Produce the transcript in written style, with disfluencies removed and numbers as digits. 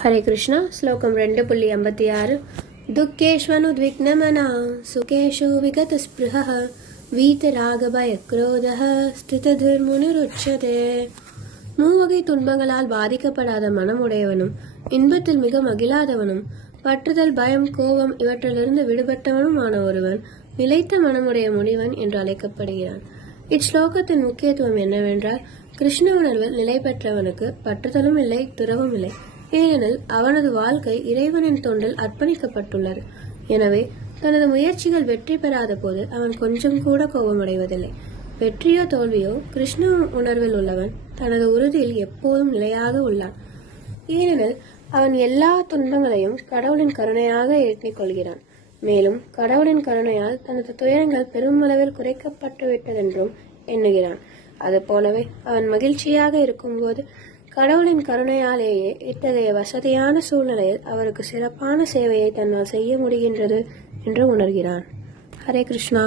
ஹரே கிருஷ்ணா. ஸ்லோகம் 2.56. துக்கேஷ்வனுத்விக்னமனா சுகேஷு விகதஸ்பிருஹः வீதராகபயக்ரோதः ஸ்திததிர்முனிருச்யதே. மூவகை துன்பங்களால் பாதிக்கப்படாத மனமுடையவனும் இன்பத்தில் மிக மகிழாதவனும் பற்றுதல், பயம், கோபம் இவற்றிலிருந்து விடுபட்டவனுமான ஒருவன் நிலைத்த மனமுடைய முனிவன் என்று அழைக்கப்படுகிறான். இச்லோகத்தின் முக்கியத்துவம் என்னவென்றால், கிருஷ்ண உணர்வில் நிலை பெற்றவனுக்கு பற்றுதலும் இல்லை, துறவும் இல்லை. ஏனெனில் அவனது வாழ்க்கை இறைவனின் தொண்டில் அர்ப்பணிக்கப்பட்டுள்ளது. எனவே தனது முயற்சிகள் வெற்றி பெறாத போது அவன் கொஞ்சம் கூட கோபமடைவதில்லை. வெற்றியோ தோல்வியோ கிருஷ்ண உணர்வில் உள்ளவன் தனது உறுதியில் எப்போதும் நிலையாக உள்ளான். ஏனெனில் அவன் எல்லா துன்பங்களையும் கடவுளின் கருணையாக எண்ணிக்கொள்கிறான். மேலும் கடவுளின் கருணையால் தனது துயரங்கள் பெருமளவில் குறைக்கப்பட்டுவிட்டதென்றும் எண்ணுகிறான். அதுபோலவே அவன் மகிழ்ச்சியாக இருக்கும்போது கடவுளின் கருணையாலேயே இத்தகைய வசதியான சூழ்நிலையில் அவருக்கு சிறப்பான சேவையை தன்னால் செய்ய முடிகின்றது என்று உணர்கிறான். ஹரே கிருஷ்ணா.